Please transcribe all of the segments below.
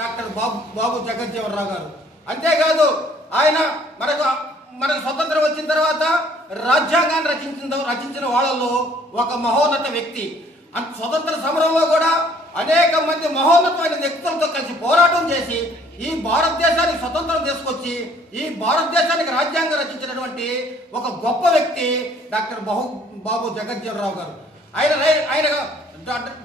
Doctor Babu బాబు జగజ్జీవనరావు గారు. అంతేకాదు ఆయన మనకు మనకు స్వతంత్రం వచ్చిన తర్వాత రాజ్యాంగాన్ని రచించిన రచించిన వాళ్ళలో ఒక మహోన్నత వ్యక్తి. అంత స్వతంత్ర సమరంలో కూడా అనేక మంది మహోన్నతమైన వ్యక్తులతో కలిసి పోరాటం చేసి ఈ భారతదేశానికి స్వతంత్రం తీసుకొచ్చి ఈ భారతదేశానికి రాజ్యాంగం రచించినటువంటి ఒక గొప్ప వ్యక్తి డాక్టర్ బహు బాబు జగజ్జీవనరావు గారు. ఆయన రై- ఆయన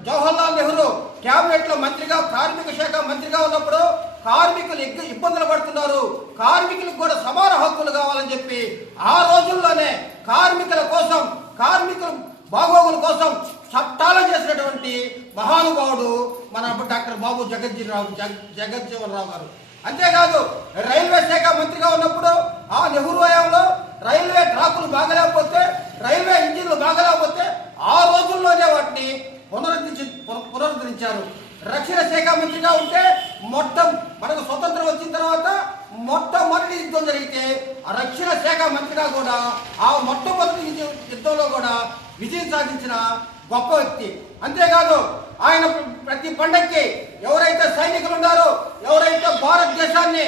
జవహర్లాల్ నెహ్రూ కేబినెట్లో మంత్రిగా కార్మిక శాఖ మంత్రిగా ఉన్నప్పుడు కార్మికులు ఎక్కువ ఇబ్బందులు పడుతున్నారు. కార్మికులకు కూడా సమాన హక్కులు కావాలని చెప్పి ఆ రోజుల్లోనే కార్మికుల కోసం కార్మికుల బాగోగుల కోసం చట్టాలు చేసినటువంటి మహానుభావుడు మన డాక్టర్ బాబు జగజ్జీరావు జగ జగజ్జీవనరావు గారు. అంతేకాదు రైల్వే శాఖ మంత్రిగా ఉన్నప్పుడు ఆ నెహ్రూ హయాంలో రైల్వే ట్రాకులు బాగలేకపోతే రైల్వే ఇంజిన్లు బాగలేకపోతే ఆ రోజుల్లోనే వాటిని పునరుద్ధరించి పున- ఇచ్చారు రక్షణ శాఖ మంత్రిగా ఉంటే మొత్తం మనకు స్వతంత్రం వచ్చిన తర్వాత మొట్టమొదటి యుద్ధం జరిగితే ఆ రక్షణ శాఖ మంత్రిగా కూడా ఆ మొట్టమొదటి యుద్ధంలో కూడా విజయం సాధించిన గొప్ప వ్యక్తి. అంతేకాదు ఆయన ప్రతి పండక్కి ఎవరైతే సైనికులు ఉన్నారో ఎవరైతే భారతదేశాన్ని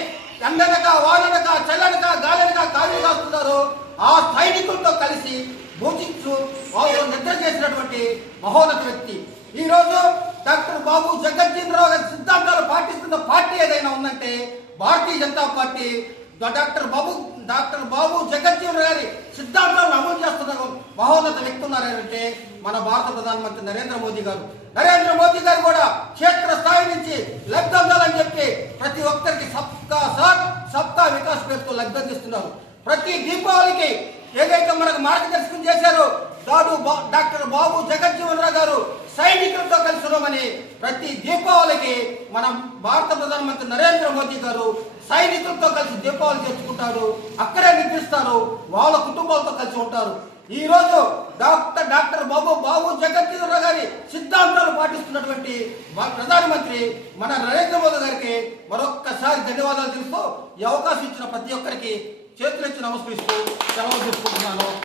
ఎండనక వాననక చల్లనక గాలనక కాలు కాస్తున్నారో ఆ సైనికులతో కలిసి భూజించు వాళ్ళు నిద్ర చేసినటువంటి మహోన్నత వ్యక్తి. ఈరోజు డాక్టర్ బాబు జగజ్జీవనరావు గారి సిద్ధాంతాలు పాటిస్తున్న పార్టీ ఏదైనా ఉందంటే Bharatiya Janata party doctor Babu doctor Babu Jagjivan గారి సిద్ధాంతాలను అమలు చేస్తున్న మహోన్నత వ్యక్తి ఉన్నారంటే మన భారత ప్రధానమంత్రి నరేంద్ర మోదీ గారు. నరేంద్ర మోదీ గారు కూడా క్షేత్ర స్థాయి నుంచి లబ్ధందాలని చెప్పి ప్రతి ఒక్కరికి సబ్కా సార్ సబ్కా వికాస్ పేరుతో లబ్ధందిస్తున్నారు ప్రతి దీపావళికి ఏదైతే మనకు మార్గదర్శకం చేశారో దాడు డాక్టర్ బాబు జగజ్జీవన్ రావు గారు కలిసి ప్రతి దీపావళికి మనం భారత ప్రధానమంత్రి నరేంద్ర మోదీ గారు సైనికులతో కలిసి దీపావళి తెచ్చుకుంటారు అక్కడే నిద్రిస్తారు. వాళ్ళ కుటుంబాలతో కలిసి ఉంటారు. ఈ రోజు డాక్టర్ డాక్టర్ బాబు బాబు జగజ్జీవన్ గారి సిద్ధాంతాలు పాటిస్తున్నటువంటి ప్రధానమంత్రి మన నరేంద్ర మోదీ గారికి మరొక్కసారి ధన్యవాదాలు తెలుస్తూ ఈ అవకాశం ఇచ్చిన ప్రతి ఒక్కరికి చేతులెత్తి నమస్కరిస్తూ సెలవు తీసుకుంటున్నాను.